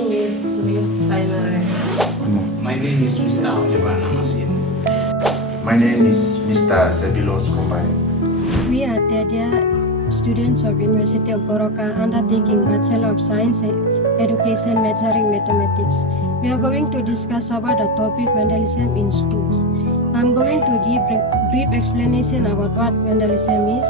name is Miss Sainarex. My name is Mr. Vandalism. My name is Mr. Sebilon Kombai. We are third year students of University of Goroka undertaking Bachelor of Science Education majoring mathematics. We are going to discuss about the topic vandalism in schools. I'm going to give brief explanation about what vandalism is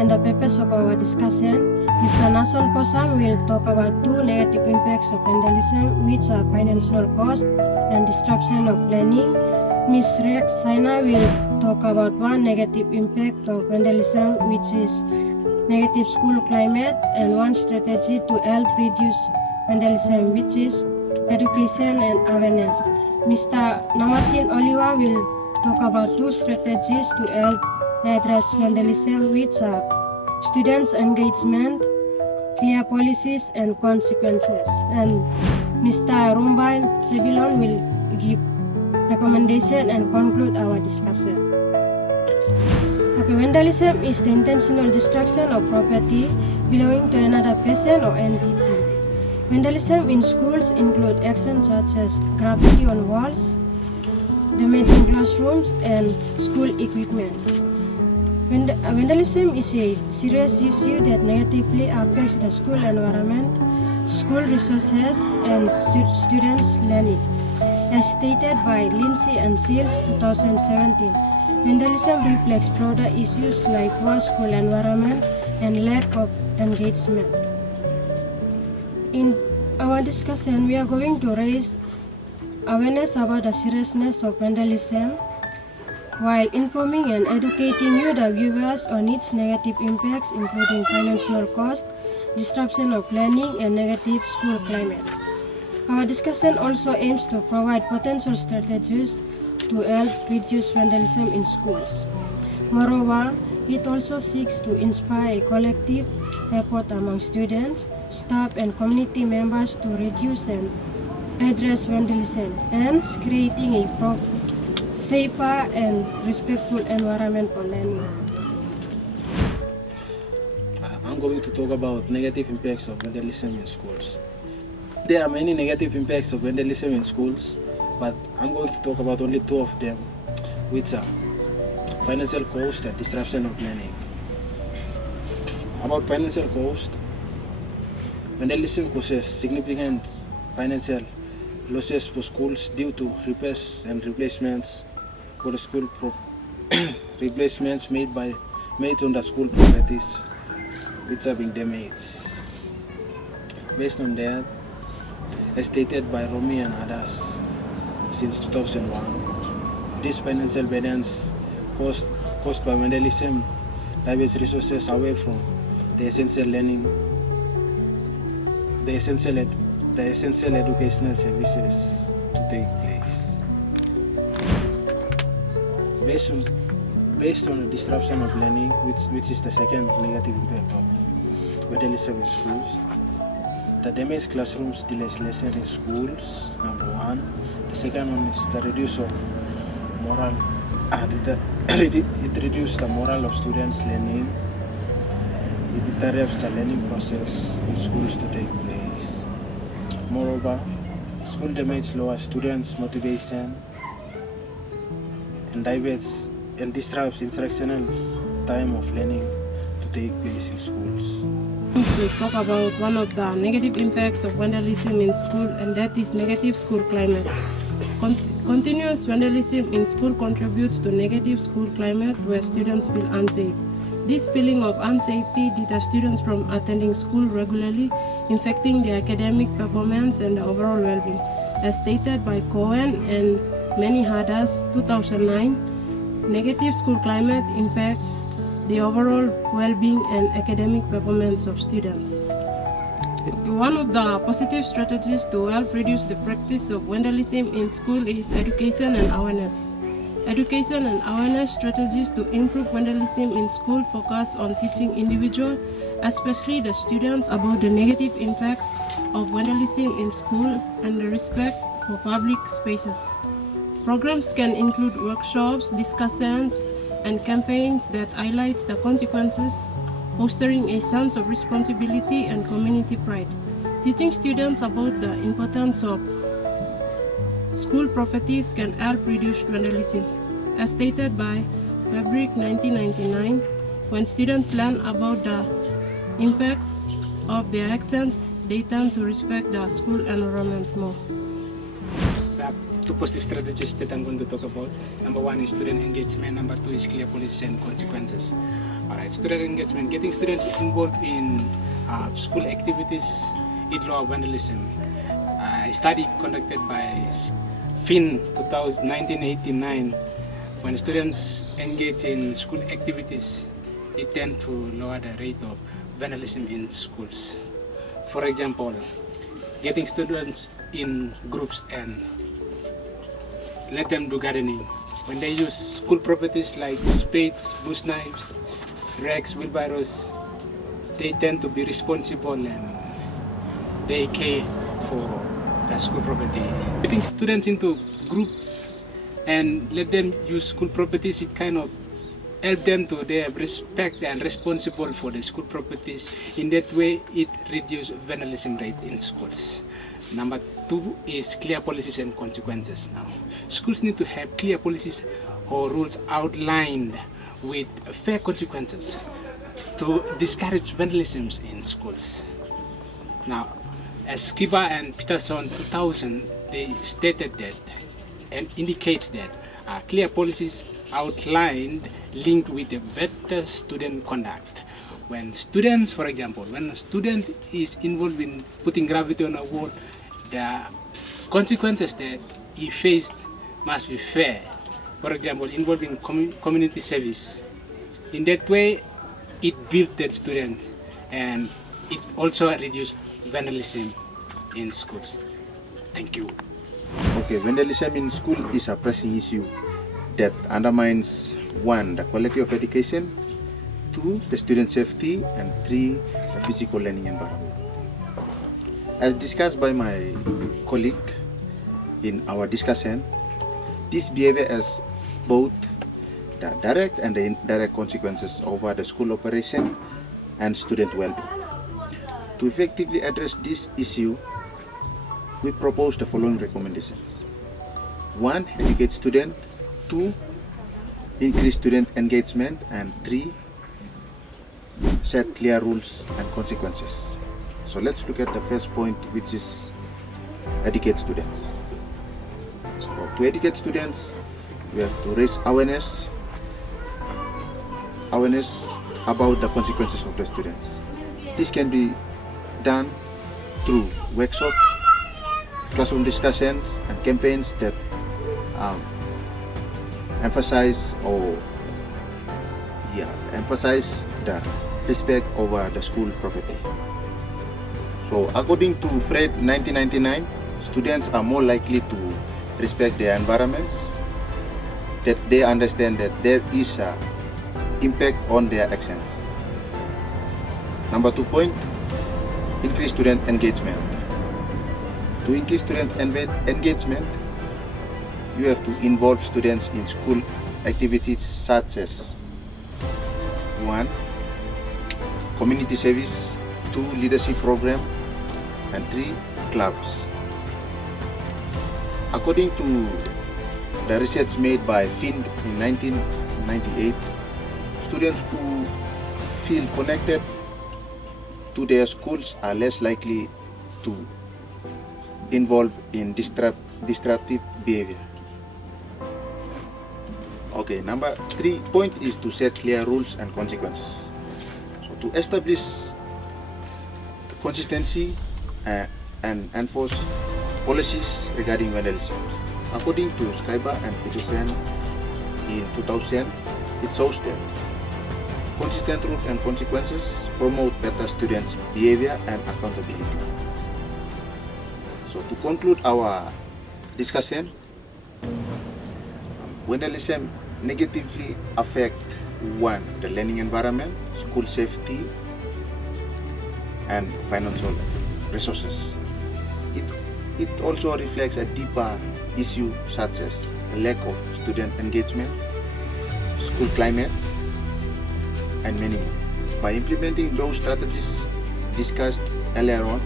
and the purpose of our discussion. Mr. Nason Posam will talk about two negative impacts of vandalism, which are financial cost and disruption of learning. Ms. Rex Saina will talk about one negative impact of vandalism, which is negative school climate, and one strategy to help reduce vandalism, which is education and awareness. Mr. Namasin Oliwa will talk about two strategies to help address vandalism, which are students' engagement, clear policies, and consequences. And Mr. Rumbain Sebilon will give recommendation and conclude our discussion. Okay, vandalism is the intentional destruction of property belonging to another person or entity. Vandalism in schools include actions such as graffiti on walls, damaging classrooms, and school equipment. Vandalism is a serious issue that negatively affects the school environment, school resources, and students' learning. As stated by Lindsay and Seals 2017, vandalism reflects broader issues like poor school environment and lack of engagement. In our discussion, we are going to raise awareness about the seriousness of vandalism while informing and educating you, the viewers, on its negative impacts, including financial cost, disruption of learning, and negative school climate. Our discussion also aims to provide potential strategies to help reduce vandalism in schools. Moreover, it also seeks to inspire a collective effort among students, staff, and community members to reduce and address vandalism, and creating a safer and respectful environment for learning. I'm going to talk about negative impacts of vandalism in schools. There are many negative impacts of vandalism in schools, but I'm going to talk about only two of them, which are financial cost and disruption of learning. About financial cost, vandalism causes significant financial losses for schools due to repairs and replacements for the school replacements made on the school properties which are being damaged. Based on that, as stated by Romy and others since 2001, these financial burdens caused by vandalism divert resources away from the essential learning, the essential educational services to take place. Based on the disruption of learning, which is the second negative impact of vandalism in schools, the damaged classrooms delays lessons in schools, number one. The second one is the reduce of moral. It reduces the moral of students' learning. It interrupts the learning process in schools to take place. Moreover, school damage lowers students' motivation and diverts and disrupts instructional time of learning to take place in schools. To talk about one of the negative impacts of vandalism in school, and that is negative school climate. Continuous vandalism in school contributes to negative school climate where students feel unsafe. This feeling of unsafety deters students from attending school regularly, affecting their academic performance and the overall well-being. As stated by Cohen and many others, 2009, negative school climate impacts the overall well-being and academic performance of students. One of the positive strategies to help reduce the practice of vandalism in school is education and awareness. Education and awareness strategies to improve vandalism in school focus on teaching individuals, especially the students, about the negative impacts of vandalism in school and the respect for public spaces. Programs can include workshops, discussions, and campaigns that highlight the consequences, fostering a sense of responsibility and community pride. Teaching students about the importance of school properties can help reduce vandalism. As stated by Fabric 1999, when students learn about the impacts of their actions, they tend to respect the school environment more. There are two positive strategies that I'm going to talk about. Number one is student engagement. Number two is clear policies and consequences. Alright, student engagement. Getting students involved in school activities, it lower vandalism. A study conducted by FIN 1989, when students engage in school activities, it tends to lower the rate of vandalism in schools. For example, getting students in groups and let them do gardening. When they use school properties like spades, bush knives, rakes, wheelbarrows, they tend to be responsible and they care for the school property. Getting students into group and let them use school properties, it kind of help them to they have respect and responsible for the school properties. In that way, it reduces vandalism rate in schools. Number two is clear policies and consequences. Now, schools need to have clear policies or rules outlined with fair consequences to discourage vandalism in schools. Now, as Skiba and Peterson 2000, they stated that and indicate that clear policies outlined linked with a better student conduct. When students, for example, when a student is involved in putting gravity on a wall, the consequences that he faced must be fair. For example, involved in community service. In that way, it built that student and it also reduced vandalism in schools. Thank you. Okay, vandalism in school is a pressing issue that undermines 1. The quality of education, 2. The student safety, and 3. The physical learning environment. As discussed by my colleague in our discussion, this behavior has both the direct and the indirect consequences over the school operation and student well-being. To effectively address this issue, we propose the following recommendations. 1. Educate students. 2. Increase student engagement. And 3. Set clear rules and consequences. So let's look at the first point, which is educate students. So to educate students, we have to raise awareness about the consequences of the students. This can be done through workshops, classroom discussions, and campaigns that emphasize the respect over the school property. So according to Fred 1999, students are more likely to respect their environments, that they understand that there is an impact on their actions. Number 2 point, increase student engagement. To increase student engagement, you have to involve students in school activities such as 1. Community service, 2. Leadership program, and 3. Clubs. According to the research made by FIND in 1998, students who feel connected to their schools are less likely to involve in disruptive behavior. Okay, number 3 point is to set clear rules and consequences. So to establish consistency and enforce policies regarding vandalism. According to Skyba and Peterson in 2000, it shows that consistent rules and consequences promote better students' behavior and accountability. So to conclude our discussion, vandalism negatively affect 1. The learning environment, school safety, and financial resources. It also reflects a deeper issue such as a lack of student engagement, school climate, and many more. By implementing those strategies discussed earlier on,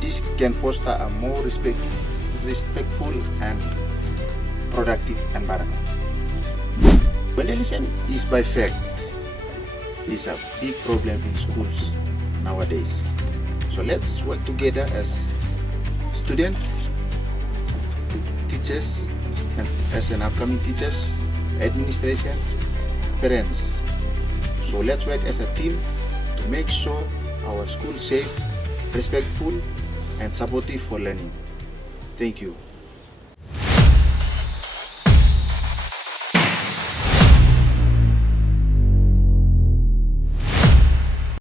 This can foster a more respectful and productive environment. Vandalism is by fact is a big problem in schools nowadays. So let's work together as students, teachers, and as an upcoming teachers, administration, parents. So let's work as a team to make sure our school safe, respectful, and supportive for learning. Thank you.